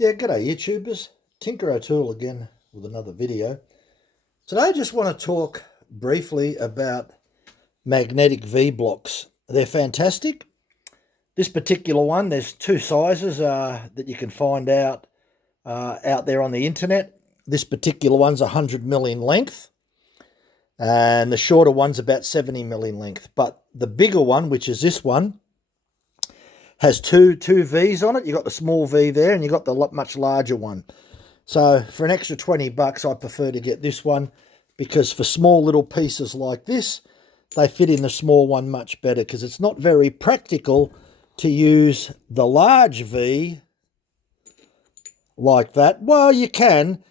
Yeah, g'day YouTubers. Tinker O'Toole again with another video. Today I just want to talk briefly about magnetic V-blocks. They're fantastic. This particular one, there's two sizes that you can find out there on the internet. This particular one's 100 mil in length and the shorter one's about 70 mil in length. But the bigger one, which is this one, has two V's on it. You've got the small V there and you've got the much larger one. So for an extra 20 bucks, I prefer to get this one because for small little pieces like this, they fit in the small one much better because it's not very practical to use the large V like that. Well, you can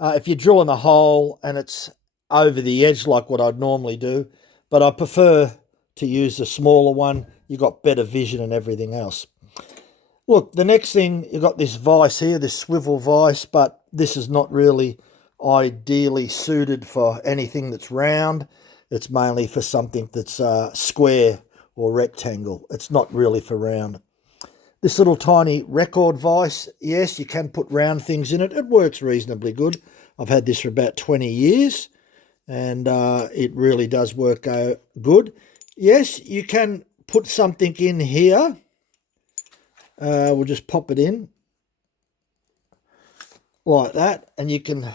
if you're drilling a hole and it's over the edge like what I'd normally do, but I prefer to use the smaller one. You've got better vision and everything else. Look, the next thing, you've got this vise here, this swivel vise, but this is not really ideally suited for anything that's round. It's mainly for something that's square or rectangle. It's not really for round. This little tiny record vise, yes, you can put round things in it. It works reasonably good. I've had this for about 20 years and it really does work good. Yes, you can put something in here. We'll just pop it in like that and you can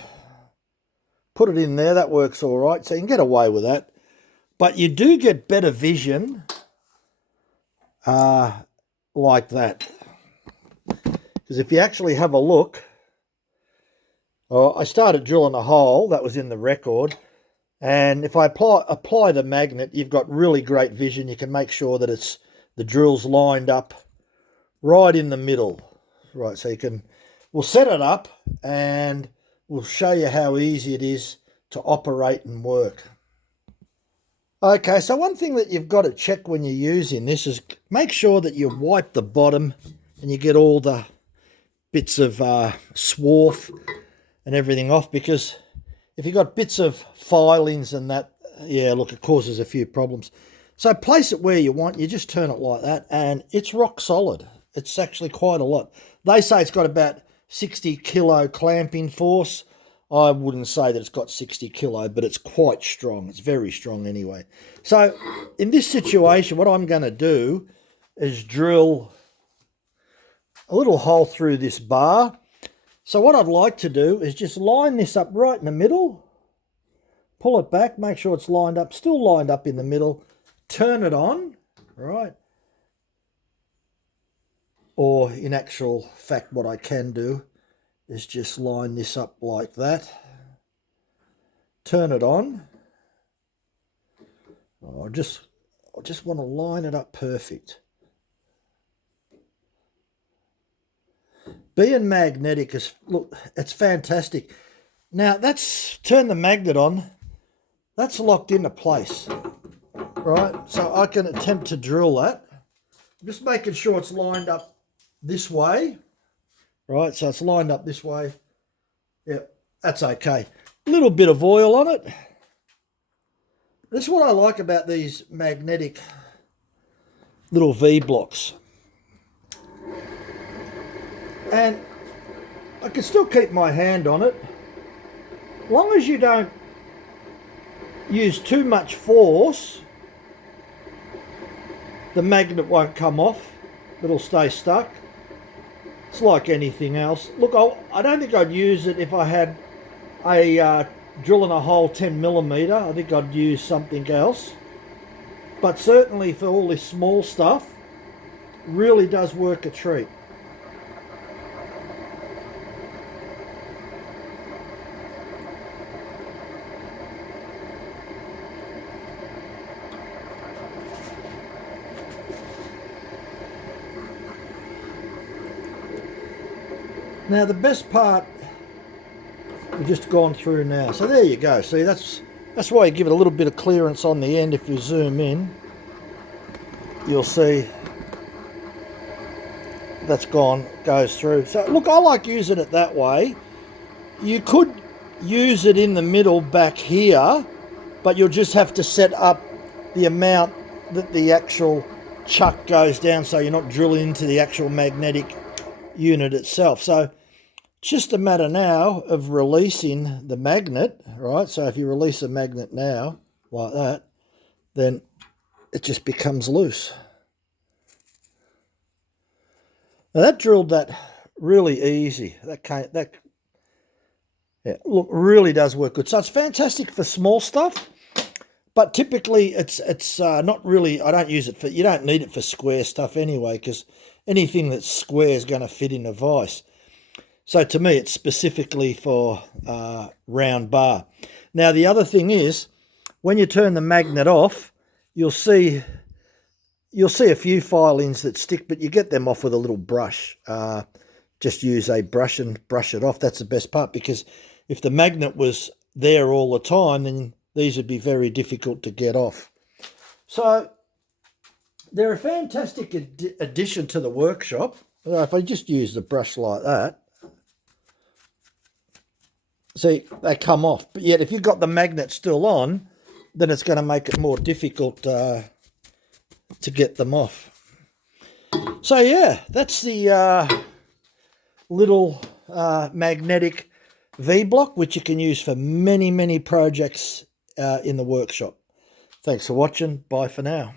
put it in there. That works all right, so you can get away with that. But you do get better vision like that, because if you actually have a look, I started drilling a hole that was in the record, and if I apply the magnet, you've got really great vision. You can make sure that the drill's lined up right in the middle. Right, so we'll set it up and we'll show you how easy it is to operate and work. Okay, so one thing that you've got to check when you're using this is make sure that you wipe the bottom and you get all the bits of swarf and everything off, because if you've got bits of filings and that, yeah, look, it causes a few problems. So place it where you want. You just turn it like that and it's rock solid. It's actually quite a lot. They say it's got about 60 kilo clamping force. I wouldn't say that it's got 60 kilo, but it's quite strong. It's very strong anyway. So in this situation, what I'm going to do is drill a little hole through this bar. So what I'd like to do is just line this up right in the middle, pull it back, make sure it's lined up, still lined up in the middle, turn it on, right? Or in actual fact, what I can do is just line this up like that, turn it on. I just want to line it up perfect. Being magnetic is, look, it's fantastic. Now turn the magnet on, that's locked into place, right? So I can attempt to drill that. I'm just making sure it's lined up this way, right? So it's lined up this way. Yep, that's okay. A little bit of oil on it. This is what I like about these magnetic little V-blocks. And I can still keep my hand on it. As long as you don't use too much force, the magnet won't come off. It'll stay stuck. It's like anything else. Look, I don't think I'd use it if I had a drilling a hole 10 millimeter. I think I'd use something else. But certainly for all this small stuff, really does work a treat. Now the best part we've just gone through now. So there you go. See, that's why you give it a little bit of clearance on the end. If you zoom in, you'll see that's goes through. So look, I like using it that way. You could use it in the middle back here, but you'll just have to set up the amount that the actual chuck goes down so you're not drilling into the actual magnetic unit itself. So just a matter now of releasing the magnet, right? So if you release the magnet now, like that, then it just becomes loose. Now that drilled that really easy. Yeah, look, really does work good. So it's fantastic for small stuff, but typically it's not really. I don't use it for. You don't need it for square stuff anyway, because anything that's square is going to fit in a vise. So to me, it's specifically for round bar. Now the other thing is, when you turn the magnet off, you'll see a few filings that stick, but you get them off with a little brush. Just use a brush and brush it off. That's the best part, because if the magnet was there all the time, then these would be very difficult to get off. So they're a fantastic addition to the workshop. If I just use the brush like that, see, they come off. But yet if you've got the magnet still on, then it's going to make it more difficult to get them off. So yeah, that's the little magnetic V-block, which you can use for many, many projects in the workshop. Thanks for watching. Bye for now.